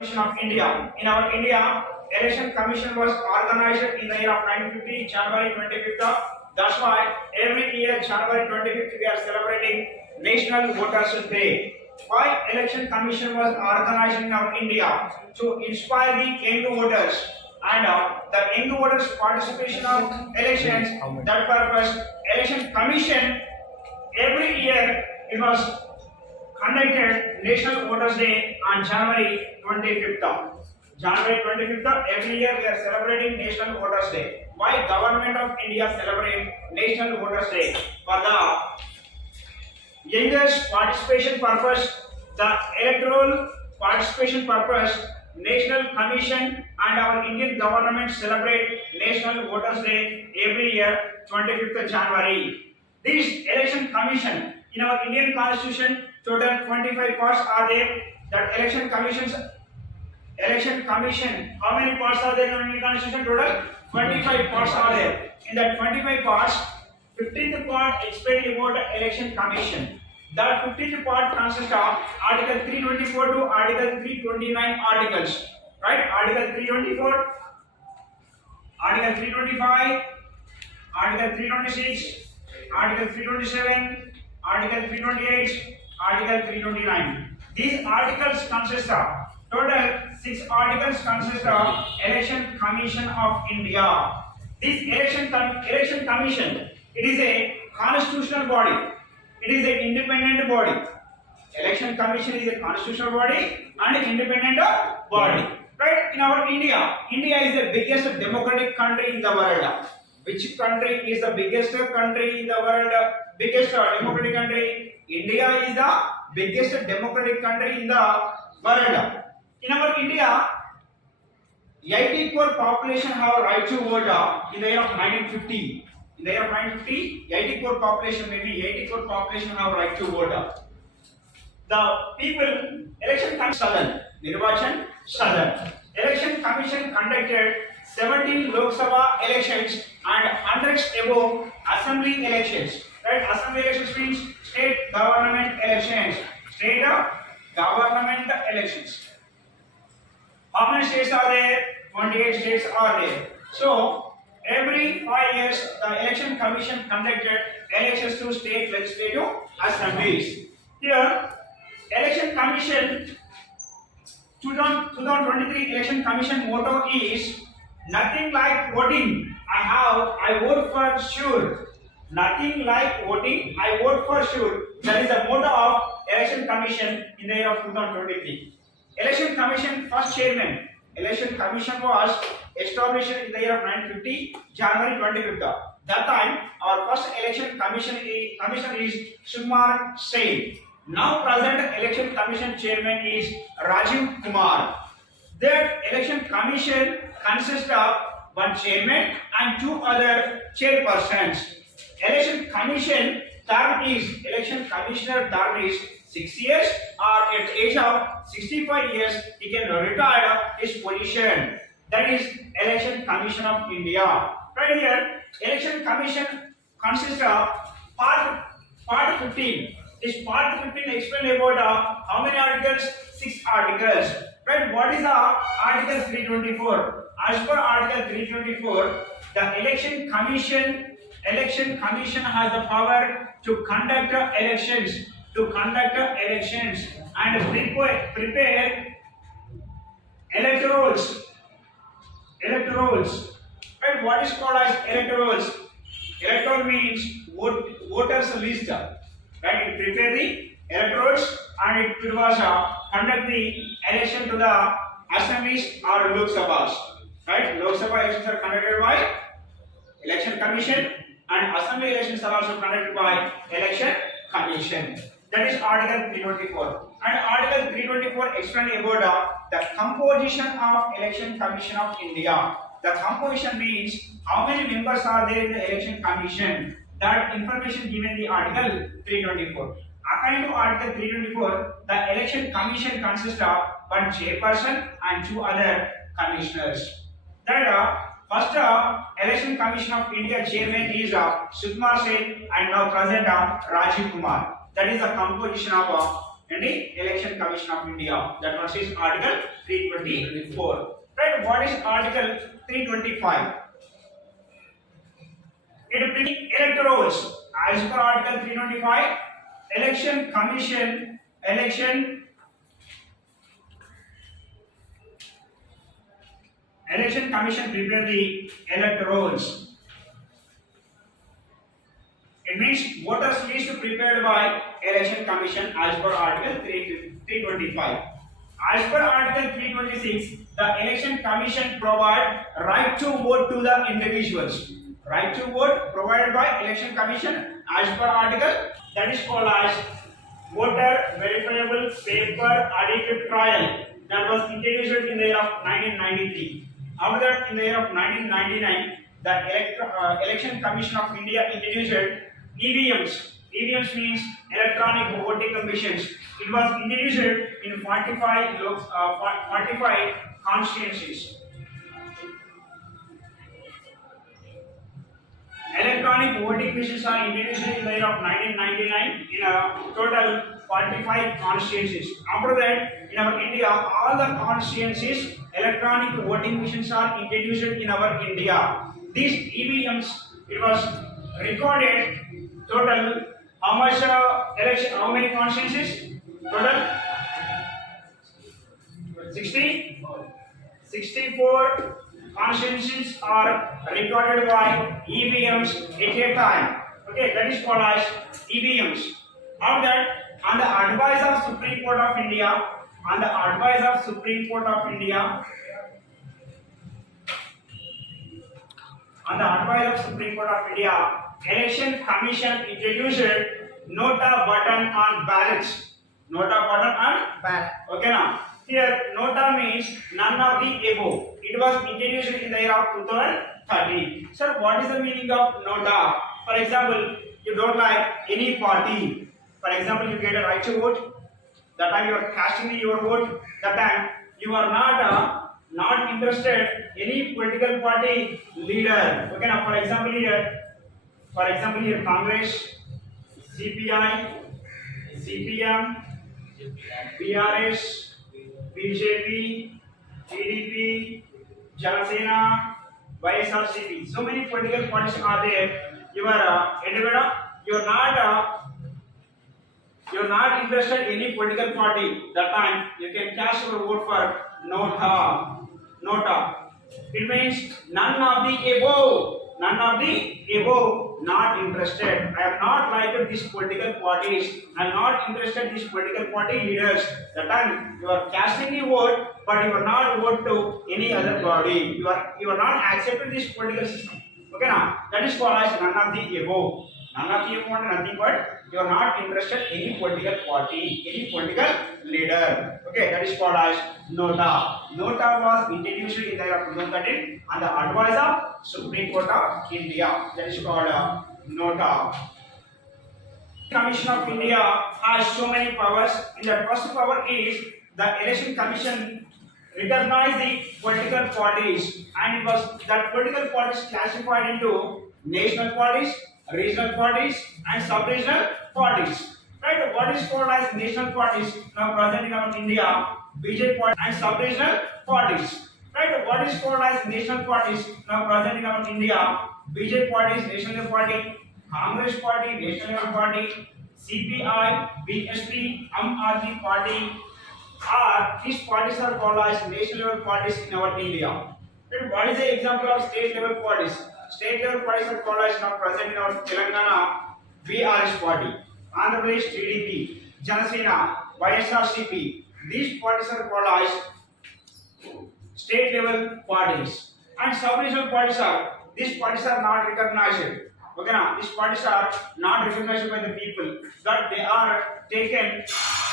Commission of India. In our India, Election Commission was organized in the year of 1950, January 25th. That's why every year, January 25th, we are celebrating National Voters Day. Why Election Commission was organized in our India? To inspire the young voters and the young voters participation of elections. That purpose, Election Commission every year it was conducted National Voters Day on January 25th. January 25th, every year we are celebrating National Voters Day. Why Government of India celebrate National Voters Day? For the youngest participation purpose, the electoral participation purpose, National Commission and our Indian government celebrate National Voters Day every year 25th January. This election commission in our Indian constitution total 25 parts are there. That election commission, how many parts are there in our Indian constitution? Total 25 parts are there. In that 25 parts, 15th part explains about the election commission. That 15th part consists of Article 324 to Article 329 articles. Right? Article 324, Article 325, Article 326, Article 327, Article 328, Article 329. These articles consist of total 6 articles consist of Election Commission of India. This election commission, it is a constitutional body. It is an independent body. Election Commission is a constitutional body and an independent body. Right? In our India, India is the biggest democratic country in the world. Which country is the biggest country in the world? Biggest democratic country? India is the biggest democratic country in the world. In our India, 80 crore population have right to vote in the year of 1950. In the year of 1950, 80 crore population, maybe 80 crore population have right to vote. The people, election commission Southern, Nirvachan Southern. Election Commission conducted 17 Lok Sabha elections and hundreds above assembly elections. Right? Assembly elections means state government elections. State government elections. How many states are there? 28 states are there. So, every 5 years, the election commission conducted elections to state legislative assemblies. Here, election commission 2023 election commission motto is nothing like voting. I vote for sure. Nothing like voting. I vote for sure. That is the motto of election commission in the year of 2023. Election commission first chairman. Election commission was established in the year of 1950, January 25th. That time, our first election commission is Sukumar Sen. Now present election commission chairman is Rajiv Kumar. That election commission consists of one chairman and 2 other chairpersons. Election commission term is election commissioner term is 6 years, or at the age of 65 years he can retire his position. That is election commission of India. Right here, election commission consists of part 15. This part 15 explain about how many articles? 6 articles. Right? What is the Article 324? As per Article 324, the election commission has the power to conduct elections, and prepare electorals. Right? What is called as electorals? Electoral means voters list. Right? It prepare the electorals and it conduct the election to the assemblies or Lok Sabhas. Right? Lok Sabha elections are conducted by election commission and assembly elections are also conducted by election commission. That is Article 324. And Article 324 explains about the composition of election commission of India. The composition means how many members are there in the election commission. That information given in the Article 324. According to Article 324, the election commission consists of one chairperson and 2 other commissioners. That first election commission of India chairman is Sukumar Sen and now present Rajiv Kumar. That is the composition of and the Election Commission of India. That was his Article 324. Right? What is Article 325? It brings electorals. As per Article 325, Election Commission prepare the electorals. It means voters list prepared by Election Commission as per Article 325. As per Article 326, the Election Commission provide right to vote to the individuals. Right to vote provided by Election Commission as per Article, that is called as Voter Verifiable Paper Adequate Trial, that was introduced in the year of 1993. After that, in the year of 1999, the Election Commission of India introduced EVMs. EVMs means electronic voting commissions. It was introduced in 45 constituencies. Electronic voting machines are introduced in the year of 1999 in a total 45 constituencies. After that, in our India, all the constituencies, electronic voting machines are introduced in our India. These EVMs, it was recorded total how much election, how many constituencies? Total 64 constituencies are recorded by EVMs at a time. Okay, that is called as EVMs. After that, on the advice of Supreme Court of India, Election Commission introduced Nota button on ballots. Okay now. Here, nota means none of the above. It was introduced in the year of 2013. Sir, what is the meaning of nota? For example, you don't like any party. For example, you get a right to vote. That time you are casting your vote. That time you are not interested any political party leader. Okay, now for example here Congress, CPI, CPM, BRS, BJP, TDP, Janasena, YSRCP. So many political parties are there. You are you're not interested in any political party. That time you can cast your vote for nota. It means none of the above. Not interested. I am not like these political parties. I am not interested in these political party leaders. That time you are casting a vote, but you are not vote to any other body. You are not accepting this political system. Okay now, that is called as none of the above. None of the above, nothing but you are not interested in any political party, any political leader. Okay, that is called as nota. Nota was introduced in the year of 2013 on the advice of Supreme Court of India. That is called nota. Commission of India has so many powers. In the first power is the Election Commission recognize the political parties, and it was that political parties classified into national parties, regional parties, and sub-regional parties. Right? What is called as national parties now present in our India? BJP party and sub-regional parties. Right? What is called as national parties now present in our India? BJP party is national party, Congress party, national party, CPI, BSP, Aam Aadmi party. These parties are called as national level parties in our India. Right? What is the example of state level parties? State level parties are called as now present in our Telangana BRS party, Andhra Pradesh TDP, Janasena, YSRCP. These parties are called as state level parties. And sub-regional parties these parties are not recognized. Okay, now these parties are not recognized by the people, but they are taken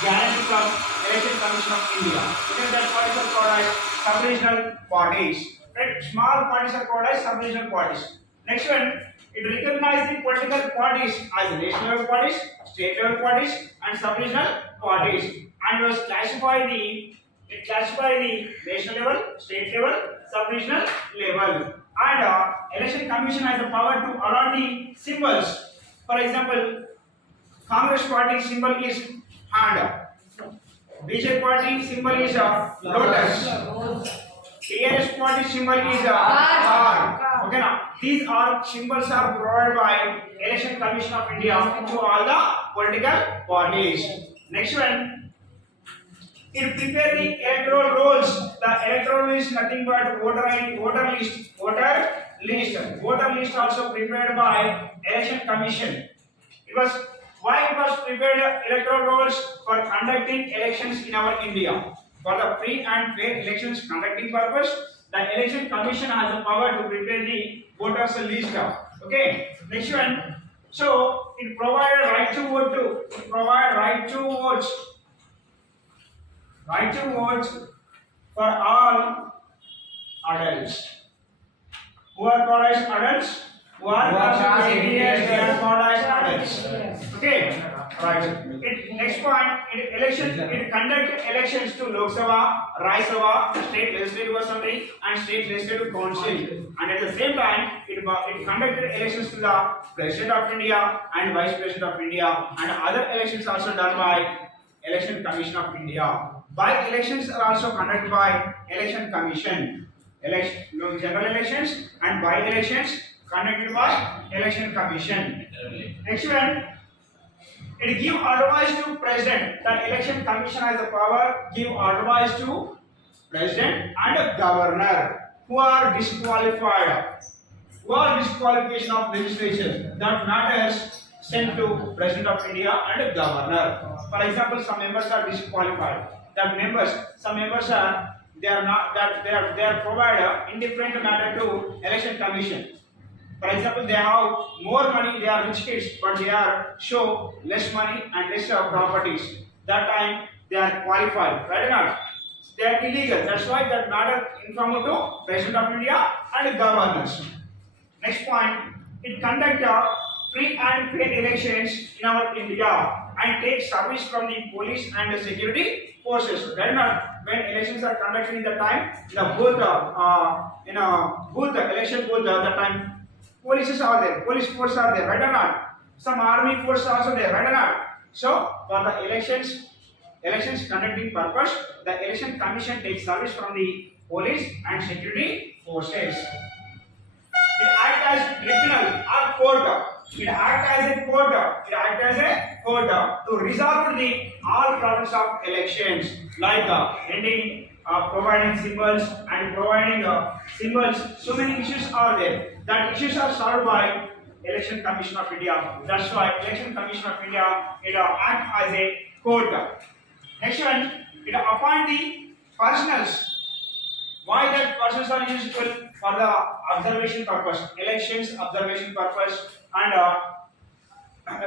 guarantee from Election Commission of India. Because that parties are called as sub-regional parties. Right? Small parties are called as sub-regional parties. Next one, it recognizes the political parties as national level parties, state level parties, and sub-regional parties, and was classified the national level, state level, sub-regional level. And Election Commission has the power to allot the symbols. For example, Congress party symbol is hand. BJP party symbol is lotus. TRS party symbol is R. Okay now, these are symbols are provided by Election Commission of India to all the political parties. Next one, it prepare the electoral rolls. The electoral roll is nothing but voter ID, voter list. Voter list also prepared by Election Commission. Why it was prepared electoral rolls for conducting elections in our India. For the free and fair elections conducting purpose, the Election Commission has the power to prepare the voters list. Okay. Next one. So it provides right to vote to. It provides right to vote for all adults. Who are called as adults? Who are past 18 years, they are called as adults. Okay. Right. Next point, it conduct elections to Lok Sabha, Rajya Sabha, State Legislative Assembly, and State Legislative Council. And at the same time, it conducted elections to the President of India and Vice President of India, and other elections also done by Election Commission of India. By elections are also conducted by Election Commission. General elections and by elections conducted by Election Commission. Next one. It give advice to President. The Election Commission has the power give advice to President and Governor who are disqualified. Who are disqualification of legislation that matters sent to President of India and Governor. For example, some members are disqualified. Some members are they are provided indifferent matter to Election Commission. For example, they have more money, they are rich kids, but they are show less money and less properties. That time they are qualified, right or not? They are illegal. That's why that matter informed to President of India and governors. Next point, it conduct free and fair elections in our India and take service from the police and the security forces. Right or not? When elections are conducted in the time, the booth, election booth, the time. Polices are there, police force are there, right or not? Some army force also there, right or not? So for the elections conducting purpose, the Election Commission takes service from the police and security forces. It acts as tribunal or court. It acts as a court to resolve the all problems of elections, like ending, providing symbols and providing symbols. So many issues are there. That issues are solved by Election Commission of India. That's why Election Commission of India acts as a court. Next one, it appoint the personals. Why that persons are useful? For the observation purpose, elections observation purpose, and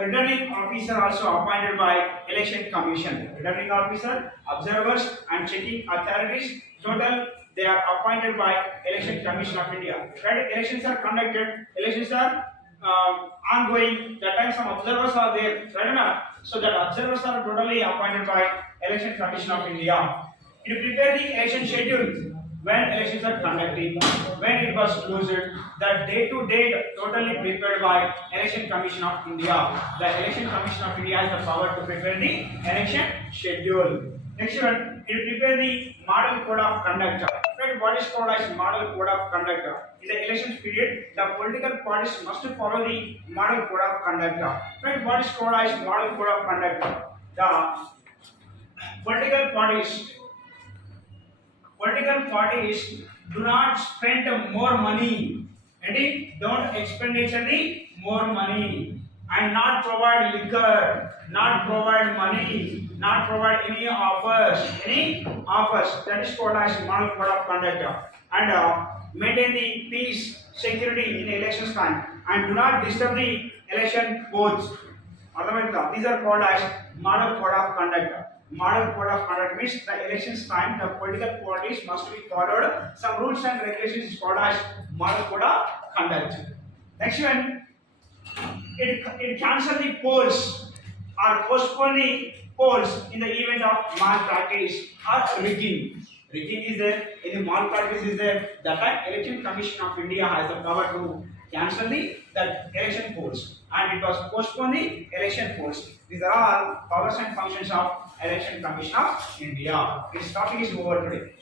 returning officer also appointed by Election Commission. Returning officer, observers, and checking authorities. Total, they are appointed by Election Commission of India. Right? Elections are conducted. Elections are ongoing. That time some observers are there. Right or not? So that observers are totally appointed by Election Commission of India. It prepare the election schedule. When elections are conducted, when it was closed, that day to date totally prepared by Election Commission of India. The Election Commission of India has the power to prepare the election schedule. Next one, it prepare the model code of conduct. Right, what is called as model code of conduct? In the elections period, the political parties must follow the model code of conduct. Right, what is called as model code of conduct? The political parties do not spend more money. Ready? Don't expenditure the more money and not provide liquor, not provide money, not provide any offers. That is called as model code of conduct. And maintain the peace, security in elections time, and do not disturb the election votes. These are called as model code of conduct. Model code of conduct means the elections time the political parties must be followed. Some rules and regulations is called as model code of conduct. Next one, it cancel the polls or postpone the polls in the event of malpractice or rigging. Rigging is there, any malpractice is there. That time Election Commission of India has the power to cancel that election polls, and it was postpone the election polls. These are all powers and functions of Election Commission of India. This topic is over today.